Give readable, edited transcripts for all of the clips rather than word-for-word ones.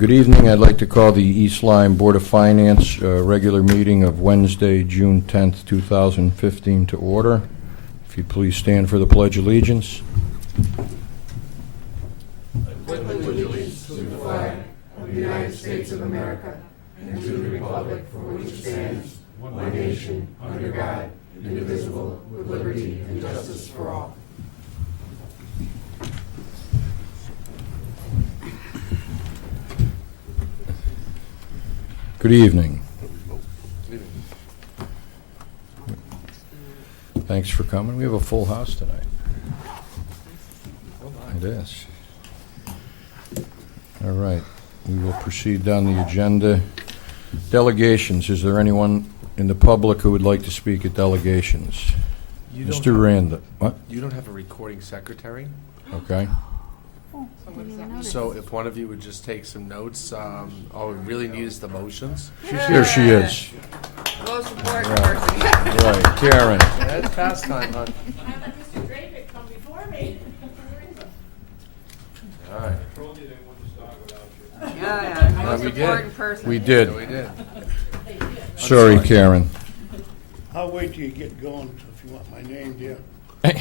Good evening. I'd like to call the East Lyme Board of Finance regular meeting of Wednesday, June 10th, 2015 to order. If you'd please stand for the Pledge of Allegiance. I pledge allegiance to the flag of the United States of America and to the republic for which it stands, one nation, under God, indivisible, with liberty and justice for all. Good evening. Thanks for coming. We have a full house tonight. It is. All right. We will proceed down the agenda. Delegations. Is there anyone in the public who would like to speak at delegations? Mr. Randa. What? You don't have a recording secretary, Okay. so if one of you would just take some notes, all we really need is the motions. Here she is. Most important Right. person. Right. Karen. That's past time, hon. I let Mr. Dravic come before me. All right. Yeah, we most did. important person. We did. Yeah, we did. Sorry, Karen. I'll wait till you get going if you want my name, dear. I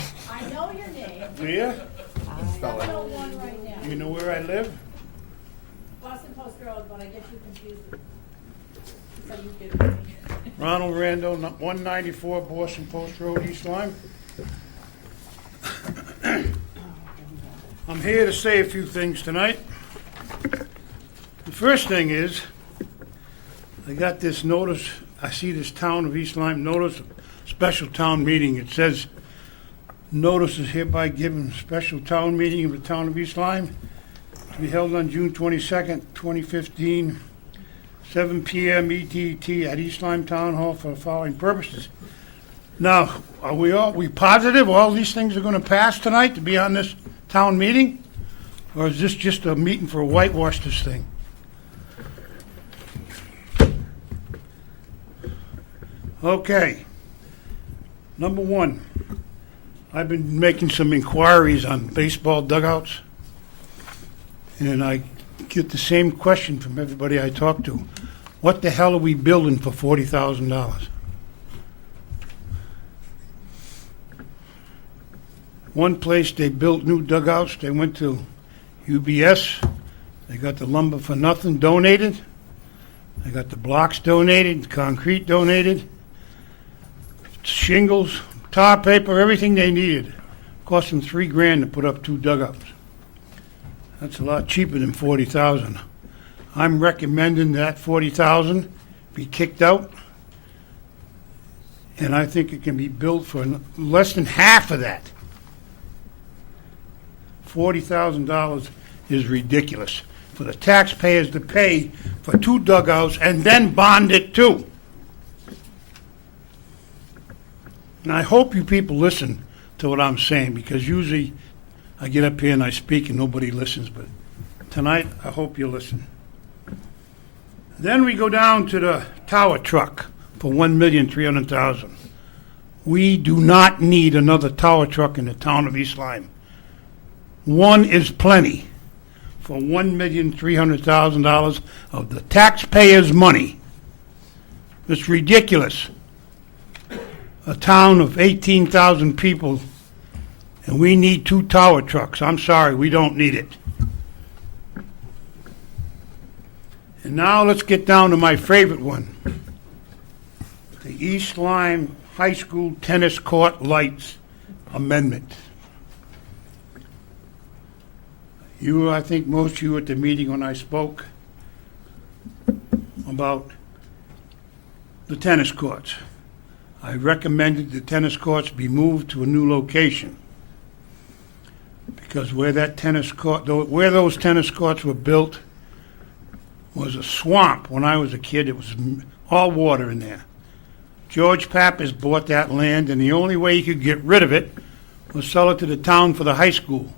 know your name. Do you? I know one right now. You know where I live? Boston Post Road, but I get you confused. So you get me. Ronald Rando, 194 Boston Post Road, East Lyme. I'm here to say a few things tonight. The first thing is, I got this notice, I see this town of East Lyme notice, special town meeting. It says, notice is hereby given, special town meeting of the town of East Lyme to be held on June 22nd, 2015, 7 p.m. ETT at East Lyme Town Hall for the following purposes. Now, are we positive all these things are going to pass tonight to be on this town meeting? Or is this just a meeting for a whitewash this thing? Okay. Number one, I've been making some inquiries on baseball dugouts, and I get the same question from everybody I talk to. What the hell are we building for $40,000? One place they built new dugouts, they went to UBS, they got the lumber for nothing donated, they got the blocks donated, concrete donated, shingles, tar paper, everything they needed. Cost them $3,000 to put up two dugouts. That's a lot cheaper than $40,000. I'm recommending that $40,000 be kicked out, and I think it can be built for less than half of that. $40,000 is ridiculous for the taxpayers to pay for two dugouts and then bond it too. And I hope you people listen to what I'm saying, because usually I get up here and I speak and nobody listens, but tonight I hope you listen. Then we go down to the tower truck for $1,300,000. We do not need another tower truck in the town of East Lyme. One is plenty for $1,300,000 of the taxpayers' money. It's ridiculous. A town of 18,000 people, and we need two tower trucks. I'm sorry, we don't need it. And now let's get down to my favorite one. The East Lyme High School Tennis Court Lights Amendment. I think most of you at the meeting when I spoke about the tennis courts. I recommended the tennis courts be moved to a new location, because where those tennis courts were built was a swamp. When I was a kid, it was all water in there. George Pappas bought that land, and the only way he could get rid of it was sell it to the town for the high school.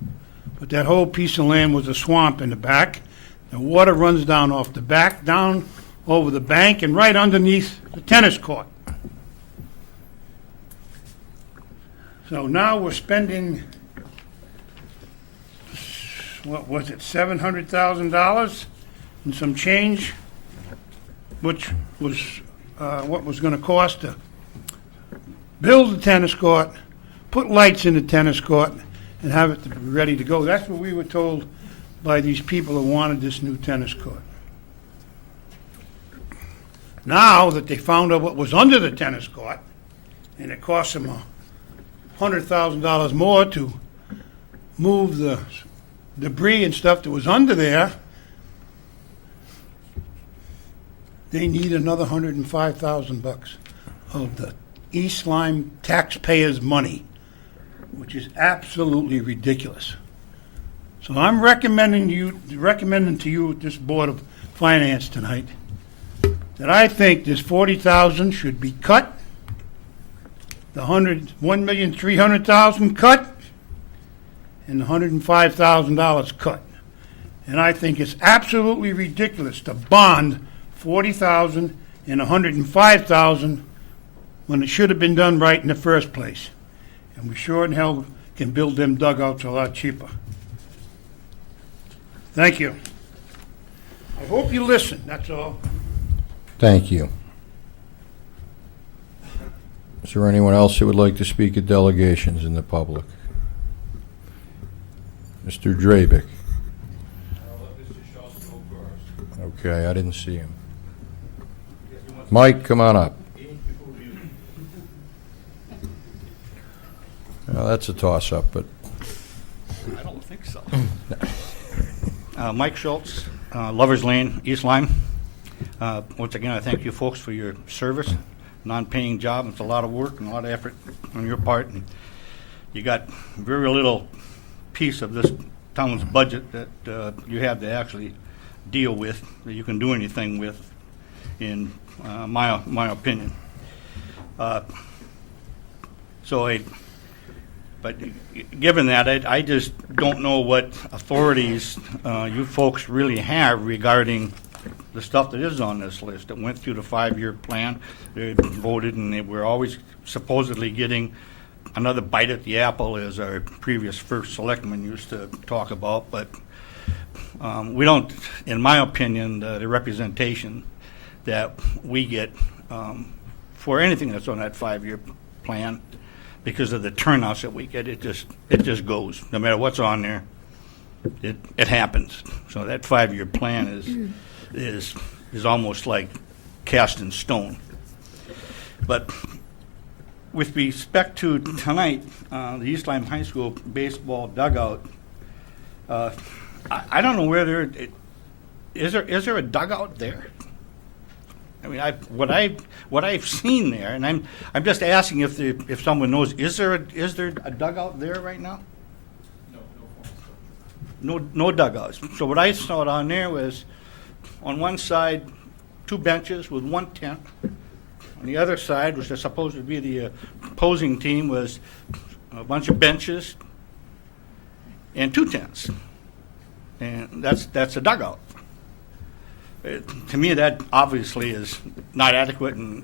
But that whole piece of land was a swamp in the back. The water runs down off the back, down over the bank, and right underneath the tennis court. So now we're spending, what was it, $700,000 and some change, which was what was going to cost to build the tennis court, put lights in the tennis court, and have it to be ready to go. That's what we were told by these people who wanted this new tennis court. Now that they found out what was under the tennis court, and it cost them $100,000 more to move the debris and stuff that was under there, they need another $105,000 of the East Lyme taxpayers' money, which is absolutely ridiculous. So I'm recommending to you, this Board of Finance tonight, that I think this $40,000 should be cut, the $1,300,000 cut, and the $105,000 cut. And I think it's absolutely ridiculous to bond $40,000 and $105,000 when it should have been done right in the first place. And we sure in hell can build them dugouts a lot cheaper. Thank you. I hope you listen, that's all. Thank you. Is there anyone else who would like to speak at delegations in the public? Mr. Drabick. Okay, I didn't see him. Mike, come on up. Well, that's a toss-up, but I don't think so. Mike Schultz, Lover's Lane, East Lyme. Once again, I thank you folks for your service. Non-paying job. It's a lot of work and a lot of effort on your part. And you got very little piece of this town's budget that you have to actually deal with, that you can do anything with, in my opinion. But given that, I just don't know what authorities you folks really have regarding the stuff that is on this list. It went through the 5-year plan. They voted, and they were always supposedly getting another bite at the apple, as our previous first selectman used to talk about. But we don't, in my opinion, the representation that we get for anything that's on that 5-year plan, because of the turnouts that we get, it just goes. No matter what's on there, it happens. So that 5-year plan is almost like cast in stone. But with respect to tonight, the East Lyme High School baseball dugout, I don't know where is there a dugout there? I mean, what I've seen there, and I'm just asking if someone knows, is there a dugout there right now? No dugouts. So what I saw down there was, on one side, 2 benches with 1 tent. On the other side, which is supposed to be the opposing team, was a bunch of benches and 2 tents, and that's a dugout. To me, that obviously is not adequate, and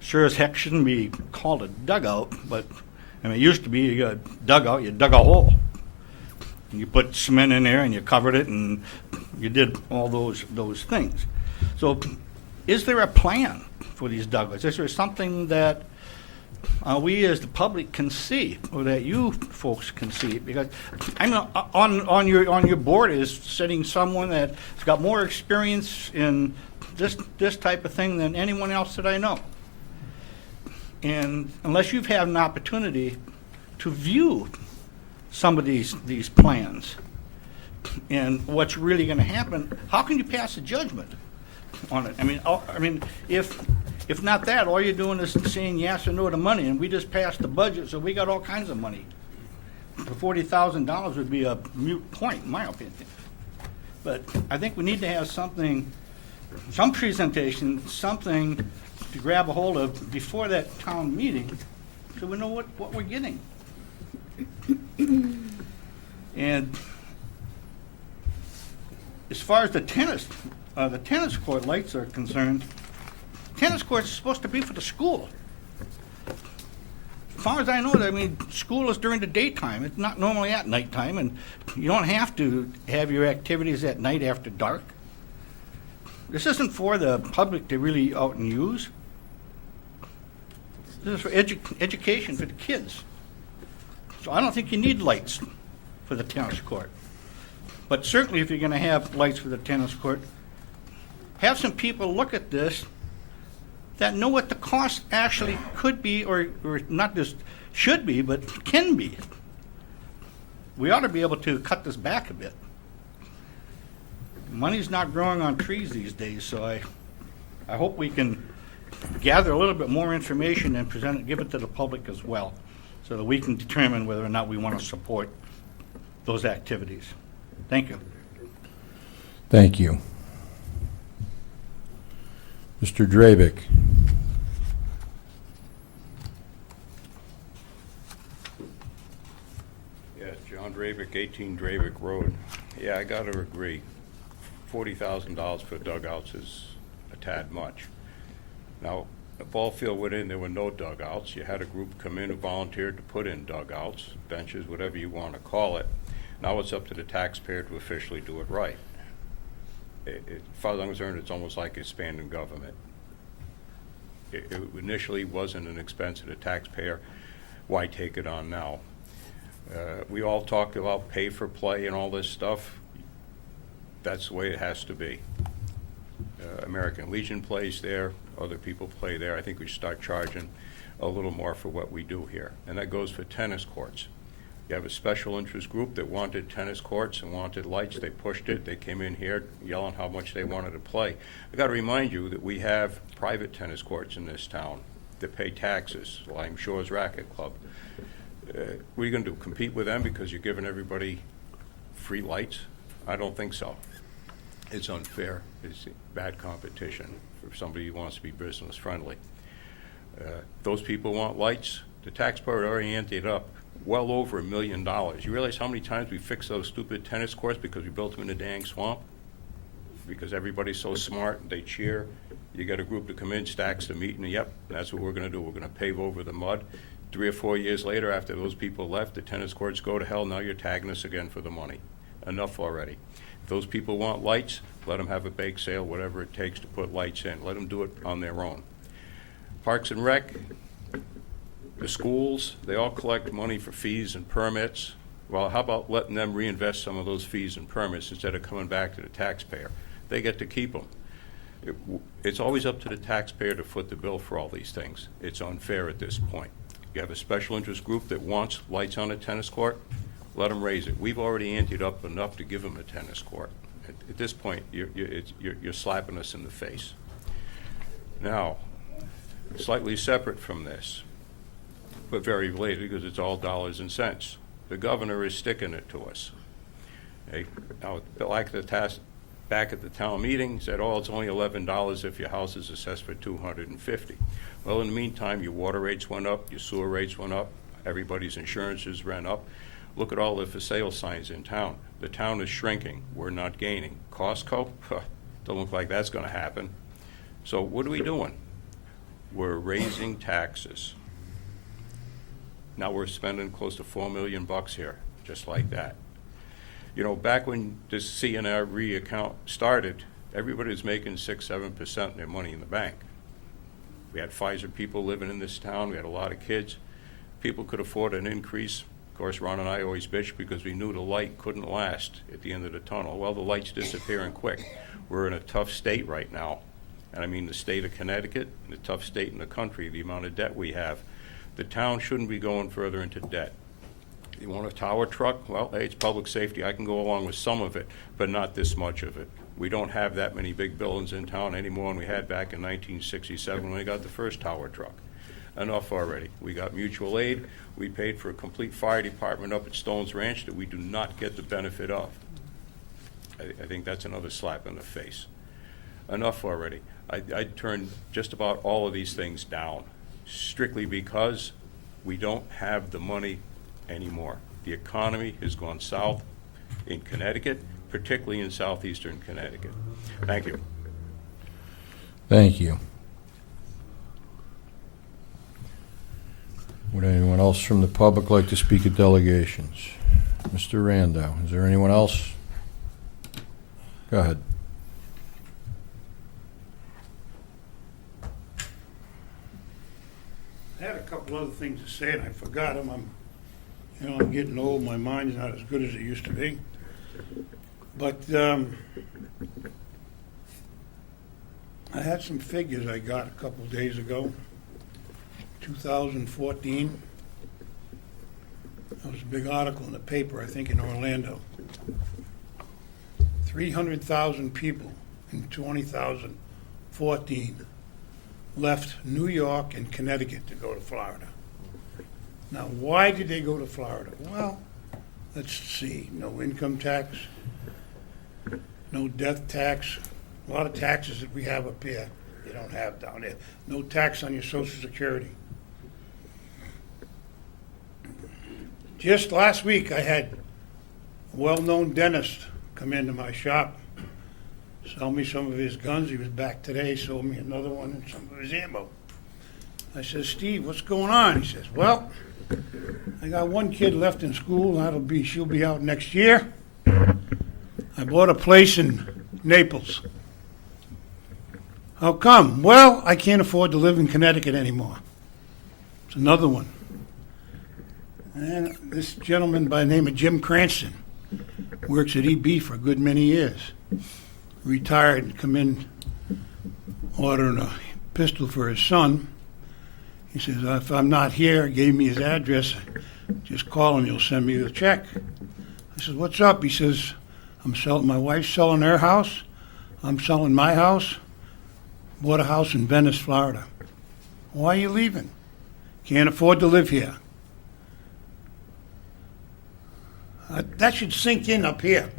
sure as heck shouldn't be called a dugout. But I mean, it used to be you got a dugout, you dug a hole, and you put cement in there, and you covered it, and you did all those things. So, is there a plan for these dugouts? Is there something that we as the public can see, or that you folks can see? Because I'm on your board is sitting someone that's got more experience in this type of thing than anyone else that I know. And unless you've had an opportunity to view some of these plans and what's really going to happen, how can you pass a judgment on it? I mean, if not that, all you're doing is saying yes or no to money, and we just passed the budget, so we got all kinds of money. The $40,000 would be a moot point, in my opinion. But I think we need to have something, some presentation, something to grab a hold of before that town meeting, so we know what we're getting. And as far as the tennis court lights are concerned, tennis courts are supposed to be for the school. As far as I know, I mean, school is during the daytime. It's not normally at nighttime, and you don't have to have your activities at night after dark. This isn't for the public to really out and use. This is for education for the kids. So I don't think you need lights for the tennis court. But certainly if you're gonna have lights for the tennis court, have some people look at this that know what the cost actually could be, or not just should be, but can be. We ought to be able to cut this back a bit. Money's not growing on trees these days, so I hope we can gather a little bit more information and present it, give it to the public as well, so that we can determine whether or not we want to support those activities. Thank you. Thank you. Mr. Dravick. Yes, John Dravick, 18 Dravick Road. Yeah, I got to agree. $40,000 for dugouts is a tad much. Now, the ball field went in, there were no dugouts. You had a group come in who volunteered to put in dugouts, benches, whatever you want to call it. Now it's up to the taxpayer to officially do it right. As far as I'm concerned, it's almost like expanding government. It initially wasn't an expense to the taxpayer. Why take it on now? We all talk about pay for play and all this stuff. That's the way it has to be. American Legion plays there, other people play there. I think we should start charging a little more for what we do here. And that goes for tennis courts. You have a special interest group that wanted tennis courts and wanted lights. They pushed it. They came in here yelling how much they wanted to play. I got to remind you that we have private tennis courts in this town that pay taxes, Lyme Shores Racket Club. What are you going to do, compete with them because you're giving everybody free lights? I don't think so. It's unfair. It's bad competition for somebody who wants to be business friendly. Those people want lights. The taxpayer already anteed up well over $1 million. You realize how many times we fixed those stupid tennis courts because we built them in a dang swamp? Because everybody's so smart, they cheer. You get a group to come in, stacks the meat, and yep, that's what we're going to do. We're going to pave over the mud. 3 or 4 years later, after those people left, the tennis courts go to hell. Now you're tagging us again for the money. Enough already. If those people want lights, let them have a bake sale, whatever it takes to put lights in. Let them do it on their own. Parks and Rec, the schools, they all collect money for fees and permits. Well, how about letting them reinvest some of those fees and permits instead of coming back to the taxpayer? They get to keep them. It's always up to the taxpayer to foot the bill for all these things. It's unfair at this point. You have a special interest group that wants lights on a tennis court, let them raise it. We've already anteed up enough to give them a tennis court. At this point, you're slapping us in the face. Now, slightly separate from this, but very related because it's all dollars and cents. The governor is sticking it to us. Okay? Now, back at the town meeting, said, oh, it's only $11 if your house is assessed for $250. Well, in the meantime, your water rates went up, your sewer rates went up, everybody's insurances ran up. Look at all the for sale signs in town. The town is shrinking. We're not gaining. Costco? Don't look like that's going to happen. So what are we doing? We're raising taxes. Now we're spending close to $4 million here, just like that. You know, back when this CNRE account started, everybody was making 6-7% of their money in the bank. We had Pfizer people living in this town. We had a lot of kids. People could afford an increase. Of course, Ron and I always bitched because we knew the light couldn't last at the end of the tunnel. Well, the light's disappearing quick. We're in a tough state right now. And I mean the state of Connecticut, and a tough state in the country, the amount of debt we have. The town shouldn't be going further into debt. You want a tower truck? Well, hey, it's public safety. I can go along with some of it, but not this much of it. We don't have that many big buildings in town anymore than we had back in 1967 when we got the first tower truck. Enough already. We got mutual aid. We paid for a complete fire department up at Stone's Ranch that we do not get the benefit of. I think that's another slap in the face. Enough already. I'd turn just about all of these things down, strictly because we don't have the money anymore. The economy has gone south in Connecticut, particularly in southeastern Connecticut. Thank you. Thank you. Would anyone else from the public like to speak at delegations? Mr. Rando, is there anyone else? Go ahead. couple other things to say, and I forgot them. I'm getting old. My mind's not as good as it used to be. But I had some figures I got a couple days ago. 2014. There was a big article in the paper, I think, in Orlando. 300,000 people in 2014 left New York and Connecticut to go to Florida. Now, why did they go to Florida? Well, let's see. No income tax, no death tax. A lot of taxes that we have up here, you don't have down there. No tax on your Social Security. Just last week, I had a well-known dentist come into my shop, sell me some of his guns. He was back today, sold me another one and some of his ammo. I said, Steve, what's going on? He says, well, I got one kid left in school. She'll be out next year. I bought a place in Naples. How come? Well, I can't afford to live in Connecticut anymore. It's another one. And this gentleman by the name of Jim Cranston works at EB for a good many years. Retired and come in ordering a pistol for his son. He says, if I'm not here, gave me his address, just call him, he'll send me the check. I said, what's up? He says, my wife's selling her house, I'm selling my house. Bought a house in Venice, Florida. Why are you leaving? Can't afford to live here. That should sink in up here.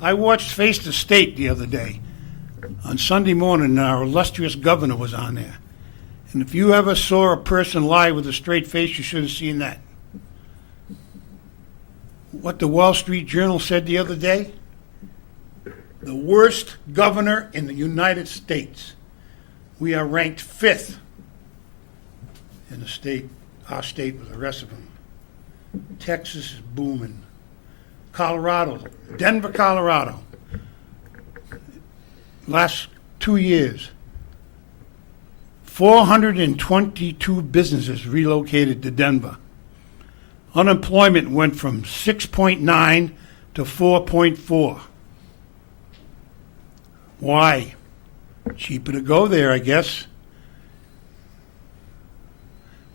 I watched Face the State the other day. On Sunday morning, our illustrious governor was on there. And if you ever saw a person lie with a straight face, you should have seen that. What the Wall Street Journal said the other day? The worst governor in the United States. We are ranked 5th in the state, our state with the rest of them. Texas is booming. Colorado, Denver, Colorado. Last 2 years, 422 businesses relocated to Denver. Unemployment went from 6.9 to 4.4. Why? Cheaper to go there, I guess.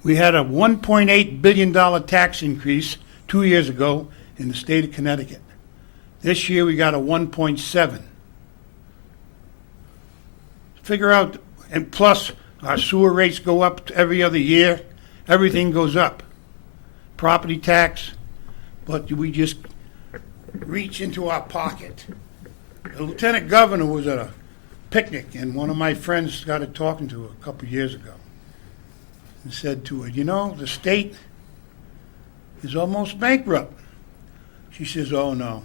We had a $1.8 billion tax increase 2 years ago in the state of Connecticut. This year we got a 1.7. Figure out, and plus our sewer rates go up every other year. Everything goes up. Property tax, but we just reach into our pocket. The lieutenant governor was at a picnic, and one of my friends got it talking to her a couple of years ago and said to her, you know, the state is almost bankrupt. She says, oh no,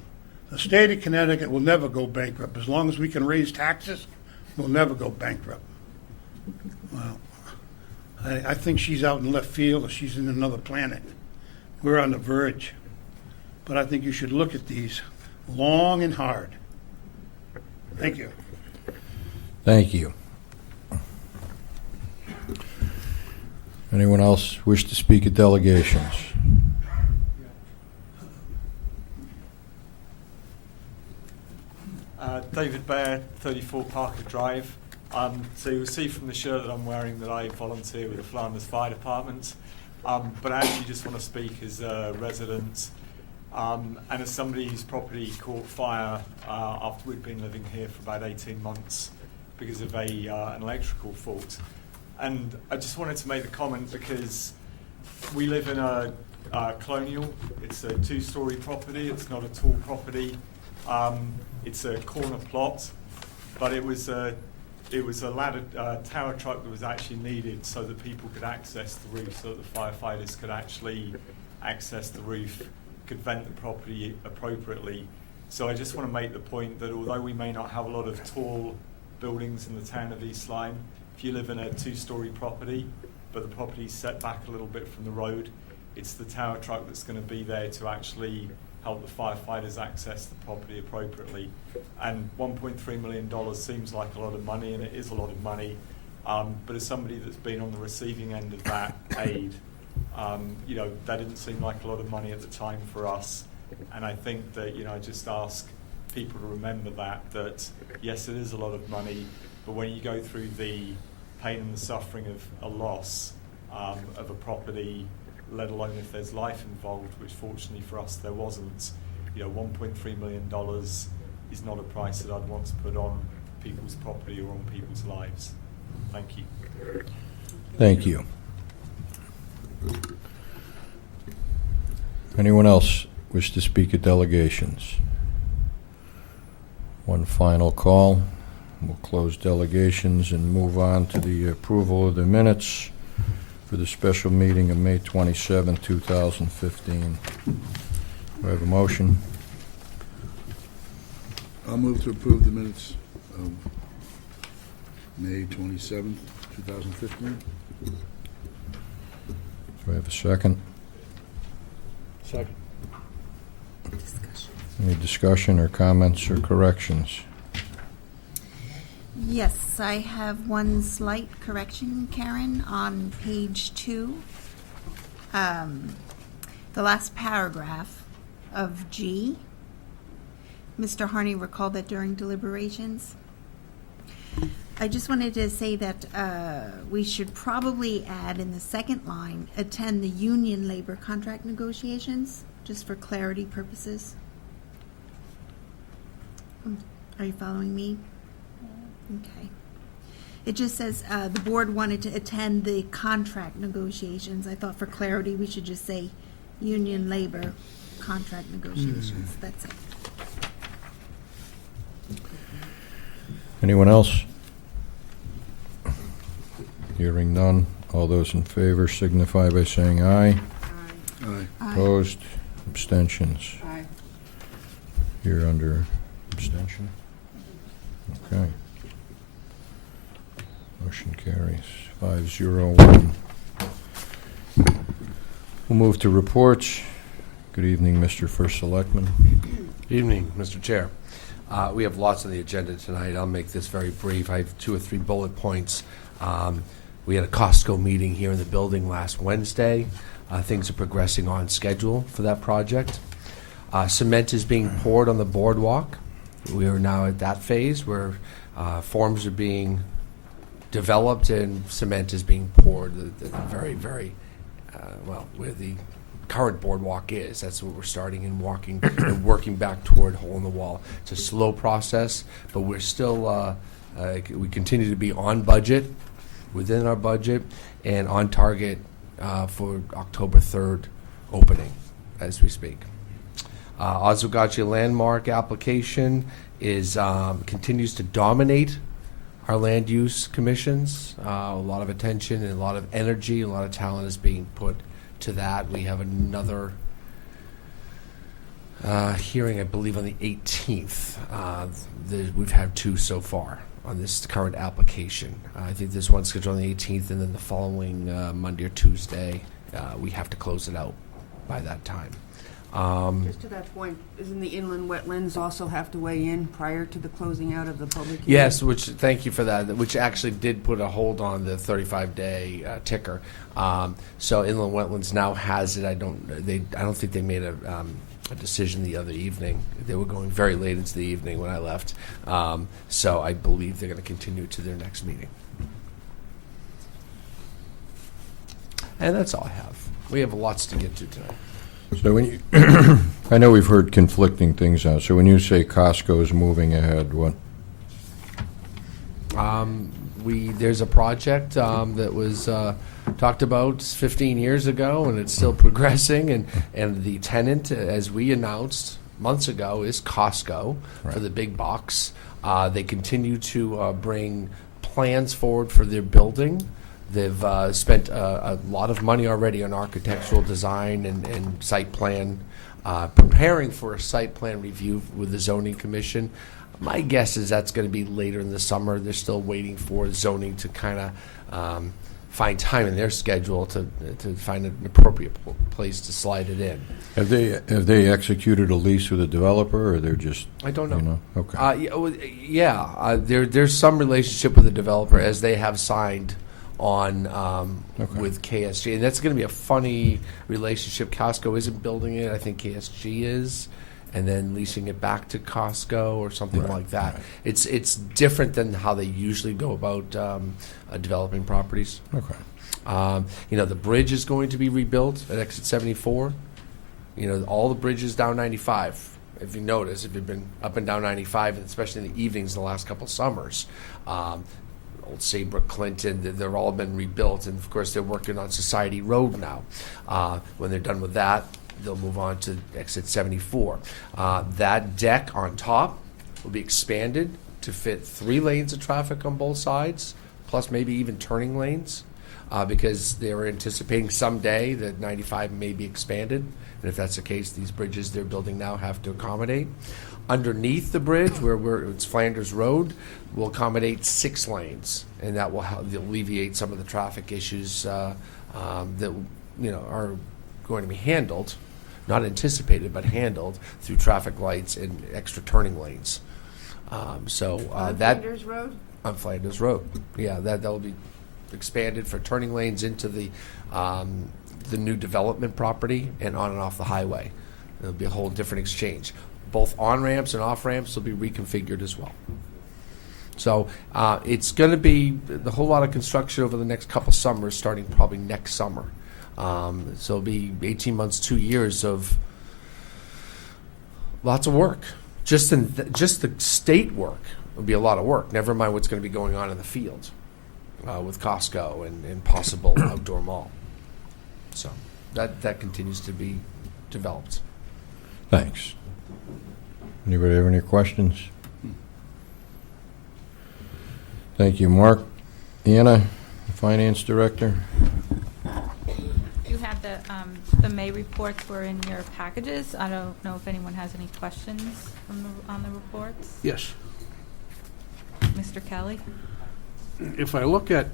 the state of Connecticut will never go bankrupt. As long as we can raise taxes, we'll never go bankrupt. Well, I think she's out in left field or she's in another planet. We're on the verge. But I think you should look at these long and hard. Thank you. Thank you. Anyone else wish to speak at delegations? David Baird, 34 Parker Drive. So you'll see from the shirt that I'm wearing that I volunteer with the Flanders Fire Department. But I actually just want to speak as a resident and as somebody whose property caught fire after we'd been living here for about 18 months because of an electrical fault. And I just wanted to make the comment because we live in a colonial. It's a 2-story property. It's not a tall property. It's a corner plot, but it was a ladder tower truck that was actually needed so that people could access the roof, so that the firefighters could actually access the roof, could vent the property appropriately. So I just want to make the point that although we may not have a lot of tall buildings in the town of East Lyme, if you live in a 2-story property, but the property's set back a little bit from the road, it's the tower truck that's going to be there to actually help the firefighters access the property appropriately. And $1.3 million seems like a lot of money, and it is a lot of money. But as somebody that's been on the receiving end of that aid, That didn't seem like a lot of money at the time for us. And I think that, I just ask people to remember that yes, it is a lot of money, but when you go through the pain and the suffering of a loss of a property, let alone if there's life involved, which fortunately for us there wasn't, $1.3 million is not a price that I'd want to put on people's property or on people's lives. Thank you. Thank you. Anyone else wish to speak at delegations? One final call. We'll close delegations and move on to the approval of the minutes for the special meeting of May 27, 2015. Do I have a motion? I'll move to approve the minutes of May 27th, 2015. Do I have a second? Second. Any discussion or comments or corrections? Yes, I have one slight correction, Karen, on page 2. The last paragraph of G. Mr. Harney recalled that during deliberations. I just wanted to say that we should probably add in the second line, attend the union labor contract negotiations, just for clarity purposes. Are you following me? Okay. It just says the board wanted to attend the contract negotiations. I thought for clarity we should just say union labor contract negotiations. That's it. Anyone else? Hearing none. All those in favor signify by saying aye. Aye. Opposed? Abstentions? Aye. You're under abstention? Okay. Motion carries 5-0-1. We'll move to reports. Good evening, Mr. First Selectman. Evening, Mr. Chair. We have lots on the agenda tonight. I'll make this very brief. I have 2 or 3 bullet points. We had a Costco meeting here in the building last Wednesday. Things are progressing on schedule for that project. Cement is being poured on the boardwalk. We are now at that phase where forms are being developed and cement is being poured. Very, very where the current boardwalk is. That's what we're starting and walking and working back toward hole in the wall. It's a slow process, but we're still we continue to be on budget, within our budget, and on target for October 3rd opening as we speak. Oswegatchie landmark application is continues to dominate our land use commissions. A lot of attention and a lot of energy, a lot of talent is being put to that. We have another hearing, I believe, on the 18th. We've had 2 so far on this current application. I think there's one scheduled on the 18th, and then the following Monday or Tuesday, we have to close it out by that time. Just to that point, doesn't the inland wetlands also have to weigh in prior to the closing out of the public hearing? Yes, thank you for that, which actually did put a hold on the 35-day ticker. So inland wetlands now has it. I don't think they made a decision the other evening. They were going very late into the evening when I left. So I believe they're going to continue to their next meeting. And that's all I have. We have lots to get to tonight. So when you, I know we've heard conflicting things out. So when you say Costco is moving ahead, what? There's a project that was talked about 15 years ago, and it's still progressing. And the tenant, as we announced months ago, is Costco for the big box. They continue to bring plans forward for their building. They've spent a lot of money already on architectural design and site plan, preparing for a site plan review with the zoning commission. My guess is that's going to be later in the summer. They're still waiting for zoning to kind of find time in their schedule to find an appropriate place to slide it in. Have they executed a lease with a developer, or they're just? I don't know. You know? Okay. There's some relationship with the developer, as they have signed on Okay. with KSG, and that's going to be a funny relationship. Costco isn't building it; I think KSG is, and then leasing it back to Costco or something Right, like that. right. It's different than how they usually go about developing properties. Okay. The bridge is going to be rebuilt at exit 74. All the bridges down 95. If you notice, if you've been up and down 95, and especially in the evenings in the last couple of summers, Old Saybrook, Clinton, they're all been rebuilt, and of course they're working on Society Road now. When they're done with that, they'll move on to exit 74. That deck on top will be expanded to fit 3 lanes of traffic on both sides, plus maybe even turning lanes, because they were anticipating someday that 95 may be expanded. And if that's the case, these bridges they're building now have to accommodate. Underneath the bridge, where it's Flanders Road, will accommodate 6 lanes, and that will alleviate some of the traffic issues that are going to be handled, not anticipated, but handled through traffic lights and extra turning lanes. On That Flanders Road? on Flanders Road, yeah, that will be expanded for turning lanes into the new development property and on and off the highway. It'll be a whole different exchange. Both on-ramps and off-ramps will be reconfigured as well. So it's going to be a whole lot of construction over the next couple summers, starting probably next summer. So it'll be 18 months, 2 years of lots of work. Just the state work will be a lot of work, never mind what's going to be going on in the field with Costco and possible outdoor mall. So that continues to be developed. Thanks. Anybody have any questions? Thank you, Mark. Anna, Finance Director. You had the May reports were in your packages. I don't know if anyone has any questions on the reports. Yes. Mr. Kelly? If I look at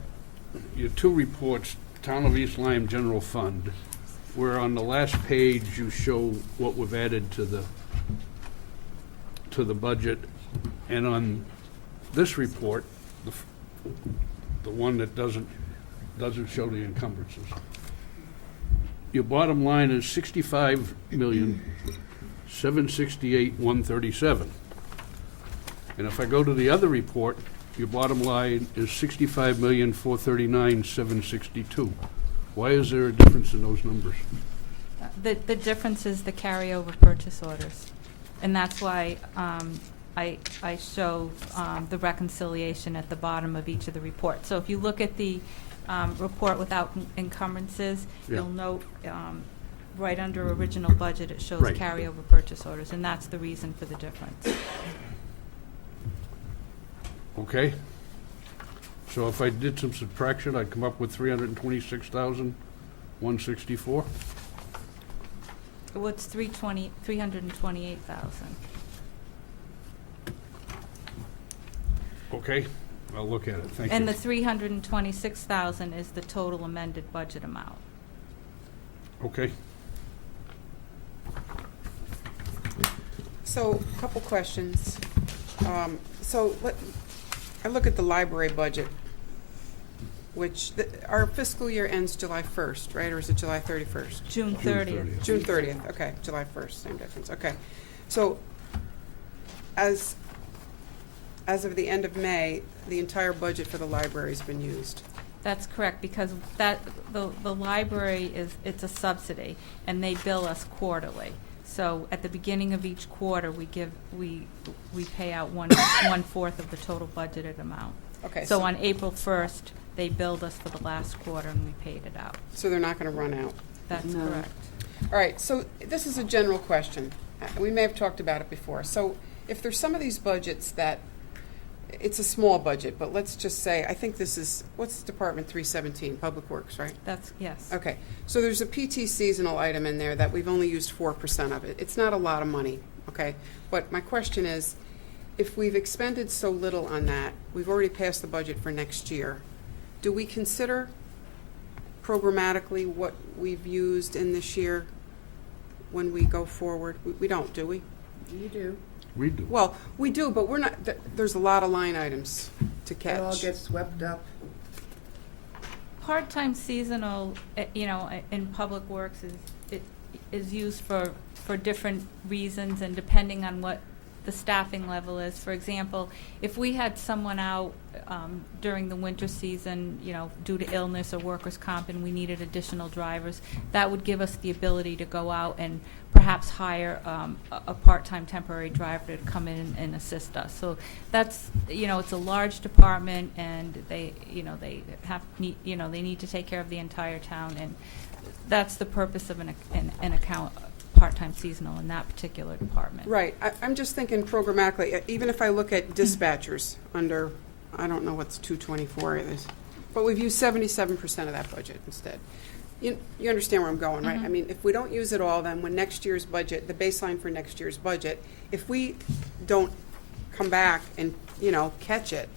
your 2 reports, Town of East Lyme General Fund, where on the last page you show what we've added to the budget, and on this report, the one that doesn't show the encumbrances, your bottom line is $65,768,137. And if I go to the other report, your bottom line is $65,439,762. Why is there a difference in those numbers? The difference is the carryover purchase orders. And that's why I show the reconciliation at the bottom of each of the reports. So if you look at the report without encumbrances, Yeah. you'll note right under original budget, it shows Right. carryover purchase orders, and that's the reason for the difference. Okay? So if I did some subtraction, I'd come up with $326,164. What's 328,000? Okay? I'll look at it. Thank you. And the 326,000 is the total amended budget amount. Okay. So, a couple questions. I look at the library budget, which, our fiscal year ends July 1st, right? Or is it July 31st? June 30th. June 30th, okay, July 1st, same difference, okay. So, as of the end of May, the entire budget for the library's been used. That's correct, because the library it's a subsidy, and they bill us quarterly. So at the beginning of each quarter, we pay out one-fourth of the total budgeted amount. Okay. So on April 1st, they billed us for the last quarter, and we paid it out. So they're not gonna run out. That's No. correct. All right, so this is a general question. We may have talked about it before. So if there's some of these budgets that, it's a small budget, but let's just say, I think this is, what's Department 317, Public Works, right? Yes. Okay, so there's a PT seasonal item in there that we've only used 4% of it. It's not a lot of money, okay? But my question is, if we've expended so little on that, we've already passed the budget for next year, do we consider programmatically what we've used in this year when we go forward? We don't, do we? You do. We do. Well, we do, but we're not, there's a lot of line items to catch. It all gets swept up. part-time seasonal, in Public Works is used for different reasons and depending on what the staffing level is. For example, if we had someone out during the winter season, due to illness or workers' comp, and we needed additional drivers, that would give us the ability to go out and perhaps hire a part-time temporary driver to come in and assist us. So that's, it's a large department, and they need to take care of the entire town, and that's the purpose of an account, part-time seasonal in that particular department. Right. I'm just thinking programmatically, even if I look at dispatchers under, I don't know what's 224 is, but we've used 77% of that budget instead. You understand where I'm going, right? I mean, if we don't use it all, then when next year's budget, the baseline for next year's budget, if we don't come back and, catch it,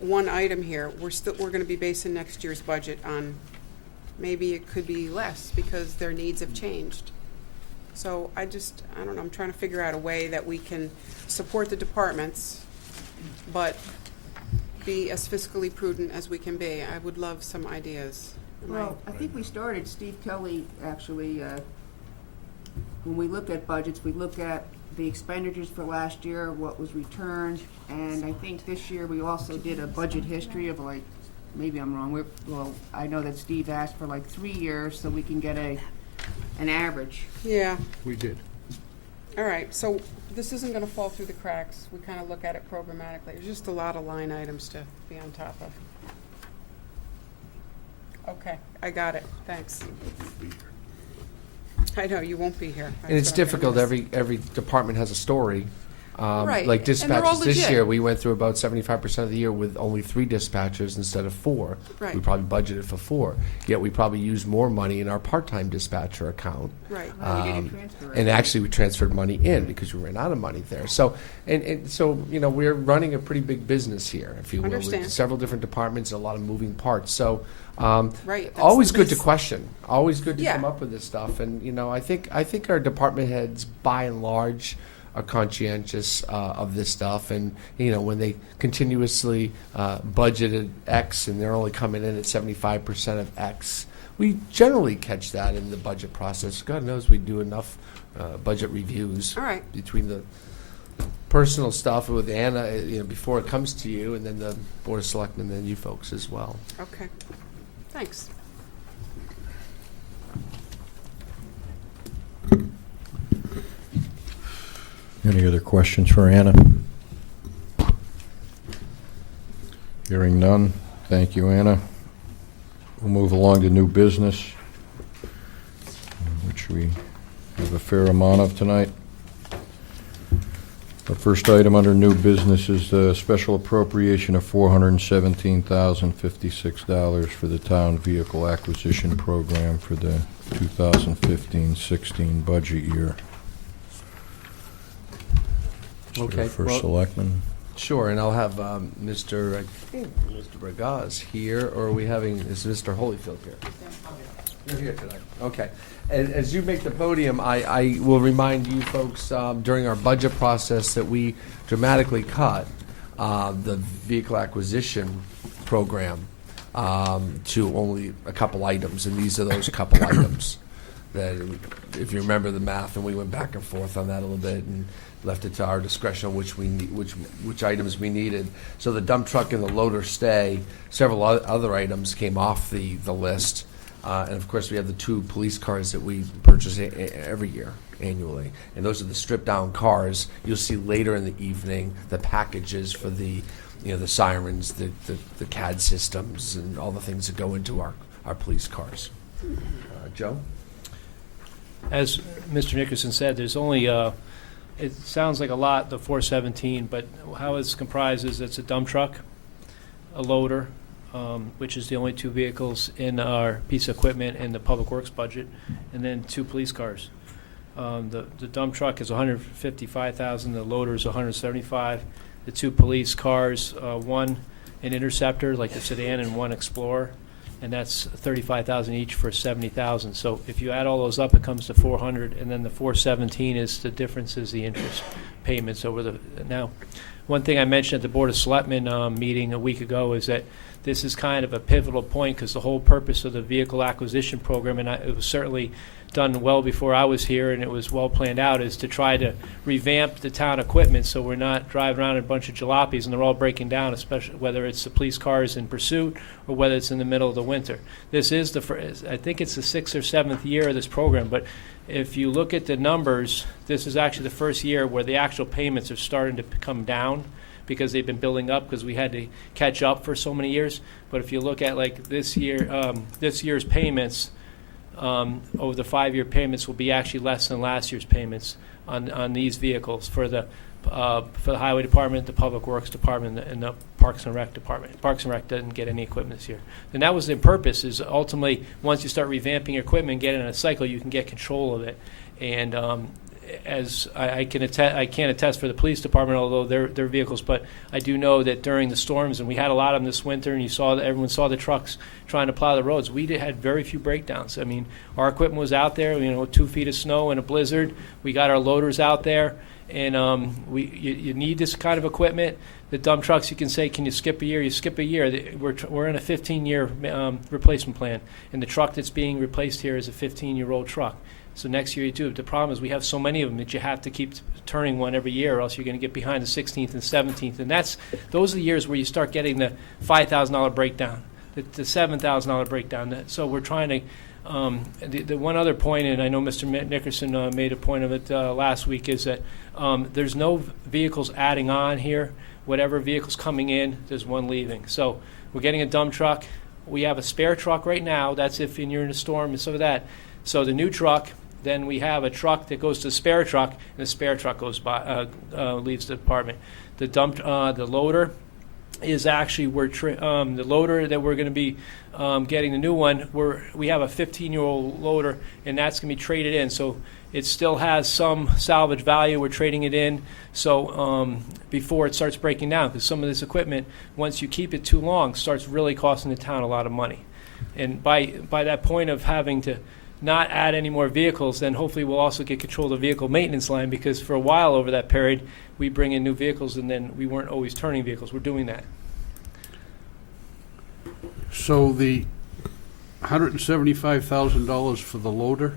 one item here, we're going to be basing next year's budget on, maybe it could be less because their needs have changed. So I don't know, I'm trying to figure out a way that we can support the departments, but be as fiscally prudent as we can be. I would love some ideas. Well, I think we started, Steve Kelly, actually, when we look at budgets, we look at the expenditures for last year, what was returned, and I think this year we also did a budget history of maybe I'm wrong, I know that Steve asked for 3 years so we can get an average. Yeah. We did. All right, so this isn't going to fall through the cracks. We kind of look at it programmatically. There's just a lot of line items to be on top of. Okay, I got it. Thanks. I know, you won't be here. And it's That's what I'm difficult. gonna miss. Every department has a story. Right, Like and they're all dispatchers this legit. year, we went through about 75% of the year with only 3 dispatchers instead of 4. Right. We probably budgeted for 4. Yet we probably used more money in our part-time dispatcher account. Right. Well, we didn't transfer it. And actually, we transferred money in because we ran out of money there. So, and so we're running a pretty big business here, if you will, Understand. with several different departments and a lot of moving parts. So, Right, that's always the good to least- question. Always good to Yeah. come up with this stuff. And I think our department heads, by and large, are conscientious of this stuff. And when they continuously budgeted X and they're only coming in at 75% of X, we generally catch that in the budget process. God knows we do enough budget reviews All right. between the personal stuff with Anna, before it comes to you, and then the Board of Selectmen, and then you folks as well. Okay. Thanks. Any other questions for Anna? Hearing none. Thank you, Anna. We'll move along to new business, which we have a fair amount of tonight. The first item under new business is the special appropriation of $417,056 for the town vehicle acquisition program for the 2015-16 budget year. Okay, First well- selectman. Sure, and I'll have Mr. Bragaz here, or are we having, is Mr. Holyfield here? You're here tonight. Okay. And as you make the podium, I will remind you folks during our budget process that we dramatically cut the vehicle acquisition program to only a couple items, and these are those couple items that, if you remember the math, and we went back and forth on that a little bit and left it to our discretion which items we needed. So the dump truck and the loader stay. Several other items came off the list. And of course, we have the 2 police cars that we purchase every year, annually. And those are the stripped down cars. You'll see later in the evening the packages for the sirens, the CAD systems, and all the things that go into our police cars. Joe? As Mr. Nickerson said, there's only, it sounds like a lot, the 417, but how it's comprised is it's a dump truck, a loader, which is the only 2 vehicles in our piece of equipment in the Public Works budget, and then 2 police cars. The dump truck is $155,000, the loader is $175,000. The 2 police cars, one an Interceptor, like the sedan, and one Explorer, and that's $35,000 each for $70,000. So if you add all those up, it comes to $400,000, and then the 417 is the difference is the interest payments over the, now, one thing I mentioned at the Board of Selectmen meeting a week ago is that this is kind of a pivotal point because the whole purpose of the vehicle acquisition program, and it was certainly done well before I was here and it was well planned out, is to try to revamp the town equipment so we're not driving around in a bunch of jalopies and they're all breaking down, especially whether it's the police cars in pursuit or whether it's in the middle of the winter. This is the first, I think it's the 6th or 7th year of this program, but if you look at the numbers, this is actually the first year where the actual payments are starting to come down because they've been building up because we had to catch up for so many years. But if you look at like this year's payments, over the 5-year payments will be actually less than last year's payments on these vehicles for the Highway Department, the Public Works Department, and the Parks and Rec Department. Parks and Rec doesn't get any equipment this year. And that was the purpose, is ultimately once you start revamping your equipment and get in a cycle, you can get control of it. And as I can't attest for the police department, although they're vehicles, but I do know that during the storms, and we had a lot of them this winter, and you saw that everyone saw the trucks trying to plow the roads. We had very few breakdowns. I mean, our equipment was out there, 2 feet of snow in a blizzard. We got our loaders out there, and you need this kind of equipment. The dump trucks, you can say, can you skip a year? You skip a year. We're in a 15-year replacement plan, and the truck that's being replaced here is a 15-year-old truck. So next year you do. The problem is we have so many of them that you have to keep turning one every year, or else you're going to get behind the 16th and 17th. And those are the years where you start getting the $5,000 breakdown, the $7,000 breakdown. So we're trying to. The one other point, and I know Mr. Nickerson made a point of it last week, is that there's no vehicles adding on here. Whatever vehicle's coming in, there's one leaving. So we're getting a dump truck. We have a spare truck right now. That's if you're in a storm and some of that. So the new truck. Then we have a truck that goes to the spare truck, and the spare truck goes by, leaves the department. The loader is actually the loader that we're going to be getting the new one. We have a 15-year-old loader, and that's going to be traded in. So it still has some salvage value. We're trading it in. So before it starts breaking down, because some of this equipment, once you keep it too long, starts really costing the town a lot of money. And by that point of having to not add any more vehicles, then hopefully we'll also get control of the vehicle maintenance line, because for a while over that period, we bring in new vehicles and then we weren't always turning vehicles. We're doing that. So the $175,000 for the loader,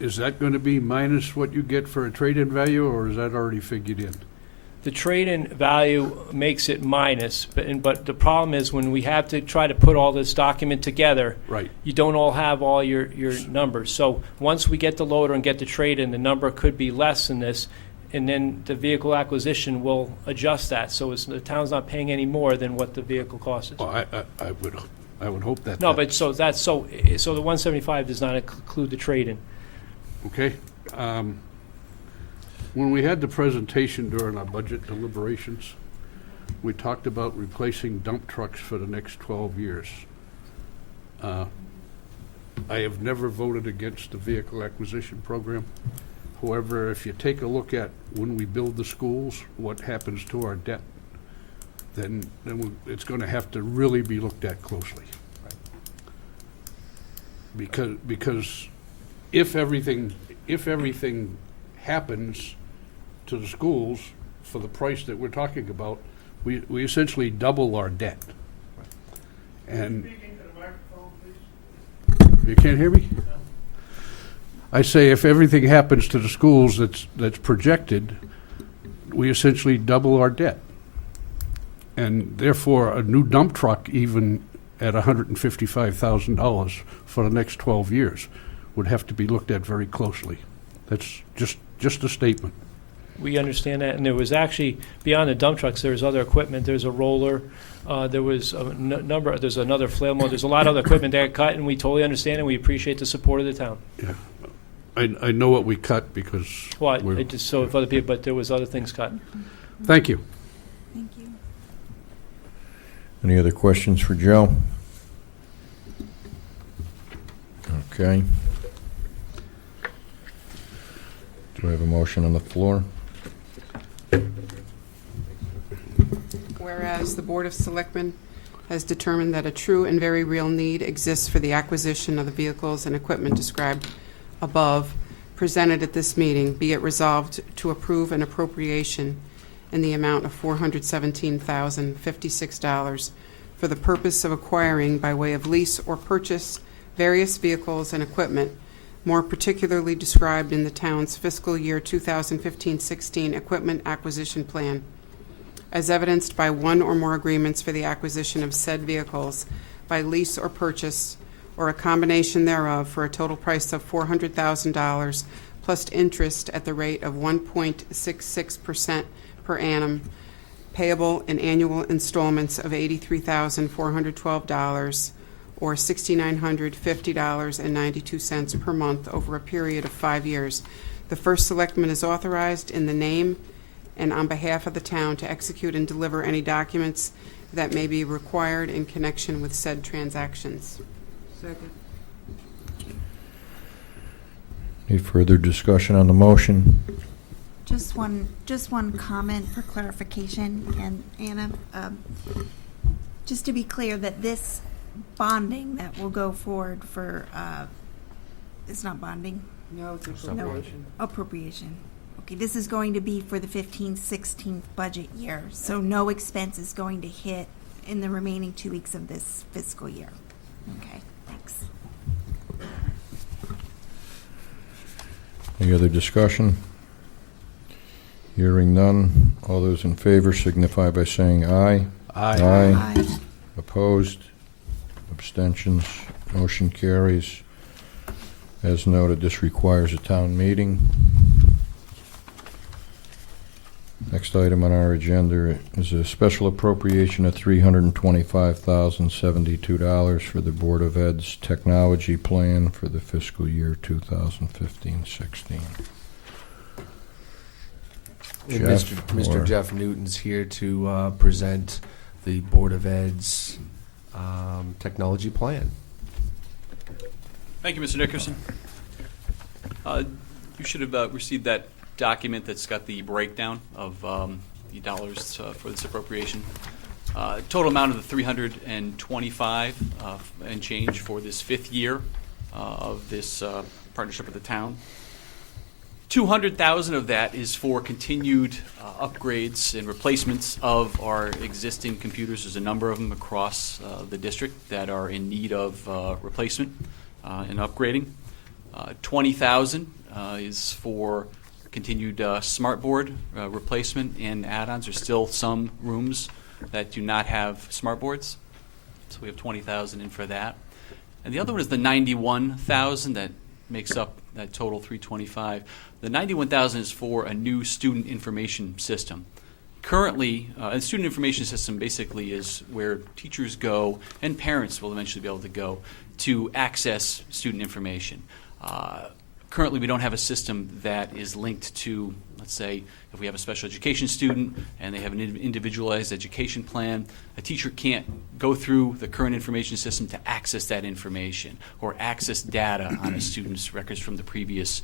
is that going to be minus what you get for a trade-in value, or is that already figured in? The trade-in value makes it minus, but the problem is when we have to try to put all this document together, Right. you don't all have all your numbers. So once we get the loader and get the trade-in, the number could be less than this, and then the vehicle acquisition will adjust that. So the town's not paying any more than what the vehicle costs. Well, I would hope that. No, but so the 175 does not include the trade-in. Okay. When we had the presentation during our budget deliberations, we talked about replacing dump trucks for the next 12 years. I have never voted against the vehicle acquisition program. However, if you take a look at when we build the schools, what happens to our debt, then it's going to have to really be looked at closely. Because if everything happens to the schools for the price that we're talking about, we essentially double our debt. And you can't hear me? I say if everything happens to the schools that's projected, we essentially double our debt. And therefore, a new dump truck, even at $155,000 for the next 12 years, would have to be looked at very closely. That's just a statement. We understand that, and there was actually, beyond the dump trucks, there's other equipment. There's a roller, there was there's another flail mower. There's a lot of other equipment that got cut, and we totally understand and we appreciate the support of the town. Yeah, I know what we cut because. Well, I just so if other people, but there was other things cut. Thank you. Thank you. Any other questions for Joe? Okay. Do we have a motion on the floor? Whereas the Board of Selectmen has determined that a true and very real need exists for the acquisition of the vehicles and equipment described above, presented at this meeting, be it resolved to approve an appropriation in the amount of $417,056 for the purpose of acquiring by way of lease or purchase various vehicles and equipment more particularly described in the town's fiscal year 2015-16 equipment acquisition plan, as evidenced by one or more agreements for the acquisition of said vehicles by lease or purchase, or a combination thereof, for a total price of $400,000 plus interest at the rate of 1.66% per annum, payable in annual installments of $83,412, or $6,950.92 per month over a period of 5 years. The first selectman is authorized in the name and on behalf of the town to execute and deliver any documents that may be required in connection with said transactions. Second. Any further discussion on the motion? Just one comment for clarification, and Anna, just to be clear that this bonding that will go forward for, it's not bonding, No, it's appropriation. appropriation. Okay, this is going to be for the 15-16 budget year, so no expense is going to hit in the remaining 2 weeks of this fiscal year. Okay, thanks. Any other discussion? Hearing none. All those in favor signify by saying aye. Aye. Opposed? Abstentions? Motion carries. As noted, this requires a town meeting. Next item on our agenda is a special appropriation of $325,072 for the Board of Ed's technology plan for the fiscal year 2015-16. And Jeff, Mr. or- Jeff Newton's here to present the Board of Ed's technology plan. Thank you, Mr. Nickerson. You should have received that document that's got the breakdown of the dollars for this appropriation. Total amount of the 325 and change for this fifth year of this partnership with the town. 200,000 of that is for continued upgrades and replacements of our existing computers. There's a number of them across the district that are in need of replacement and upgrading. 20,000 is for continued smartboard replacement and add-ons. There's still some rooms that do not have smartboards, so we have 20,000 in for that. And the other one is the 91,000 that makes up that total 325. The 91,000 is for a new student information system. Currently, a student information system basically is where teachers go, and parents will eventually be able to go, to access student information. Currently, we don't have a system that is linked to, let's say, if we have a special education student and they have an individualized education plan, a teacher can't go through the current information system to access that information or access data on a student's records from the previous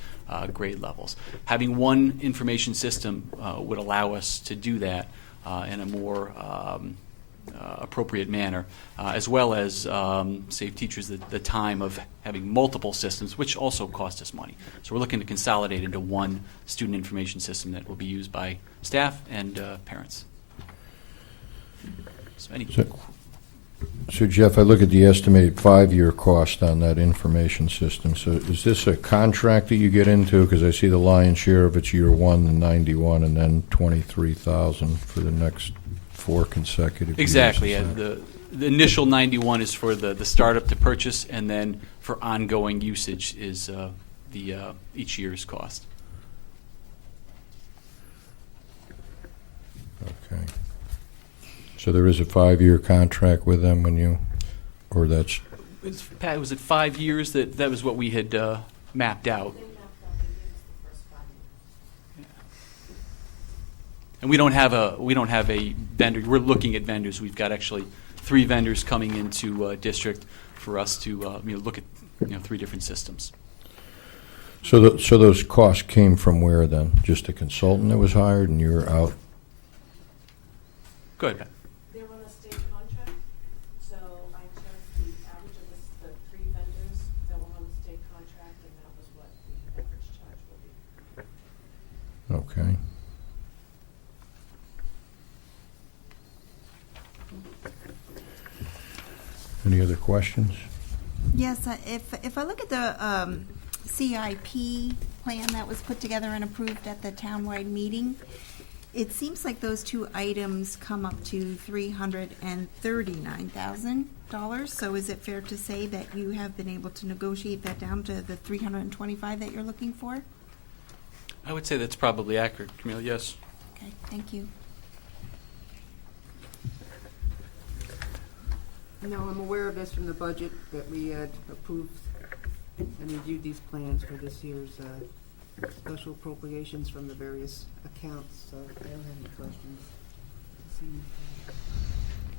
grade levels. Having one information system would allow us to do that in a more appropriate manner, as well as save teachers the time of having multiple systems, which also cost us money. So we're looking to consolidate into one student information system that will be used by staff and parents. So Jeff, I look at the estimated 5-year cost on that information system. So is this a contract that you get into? Because I see the lion's share of it's year one, the 91, and then 23,000 for the next 4 consecutive years. Exactly. Is Yeah. that- The initial 91 is for the startup to purchase, and then for ongoing usage is the each year's cost. Okay. So there is a 5-year contract with them when you, or that's, Pat, was it 5 years that was what we had mapped out? And we don't have a vendor. We're looking at vendors. We've got actually 3 vendors coming into district for us to look at 3 different systems. so those costs came from where then? Just a consultant that was hired and you were out? Go ahead, Pat. They're on a state contract, so I took the average of the 3 vendors that were on the state contract, and that was what the average charge Any other questions? Yes, if I look at the CIP plan that was put together and approved at the townwide meeting, it seems like those two items come up to $339,000. So is it fair to say that you have been able to negotiate that down to the $325,000 that you're looking for? I would say that's probably accurate, Camille, yes. Okay, thank you. No, I'm aware of this from the budget that we had approved and reviewed these plans for this year's special appropriations from the various accounts, so I don't have any questions.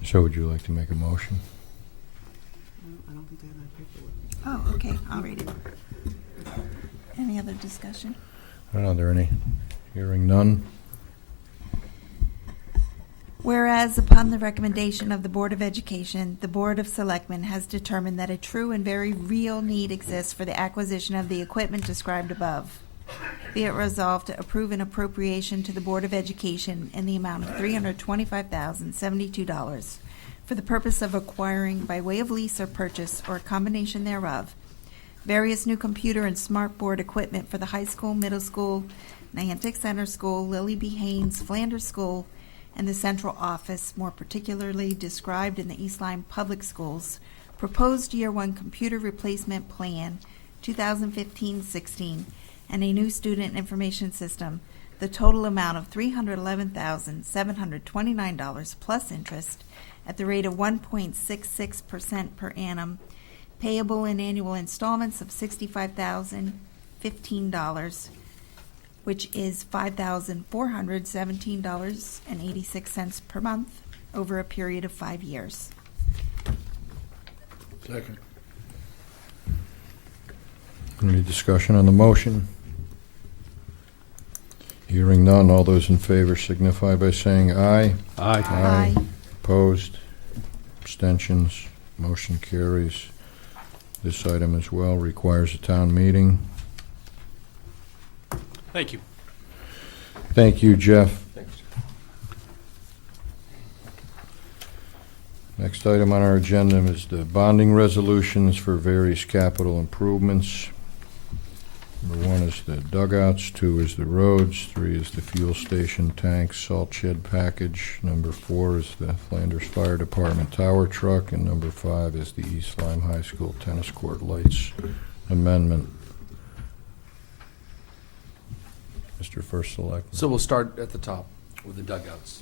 So would you like to make a motion? I don't think I have my paperwork. Oh, okay, I'll read it. Any other discussion? Are there any? Hearing none? Whereas upon the recommendation of the Board of Education, the Board of Selectmen has determined that a true and very real need exists for the acquisition of the equipment described above. Be it resolved to approve an appropriation to the Board of Education in the amount of $325,072 for the purpose of acquiring by way of lease or purchase or a combination thereof various new computer and smart board equipment for the high school, middle school, Niantic Center School, Lily B. Haynes, Flanders School, and the central office, more particularly described in the East Lyme Public Schools, proposed Year 1 computer replacement plan 2015-16, and a new student information system, the total amount of $311,729 plus interest at the rate of 1.66% per annum, payable in annual installments of $65,015, which is $5,417.86 per month over a period of 5 years. Second. Any discussion on the motion? Hearing none, all those in favor signify by saying aye. Aye. Aye. Opposed? Abstentions? Motion carries. This item as well requires a town meeting. Thank you. Thank you, Jeff. Thanks. Next item on our agenda is the bonding resolutions for various capital improvements. Number 1 is the dugouts, 2 is the roads, 3 is the fuel station tanks, salt shed package. Number 4 is the Flanders Fire Department tower truck, and number 5 is the East Lyme High School tennis court lights amendment. Mr. First Select. So we'll start at the top with the dugouts.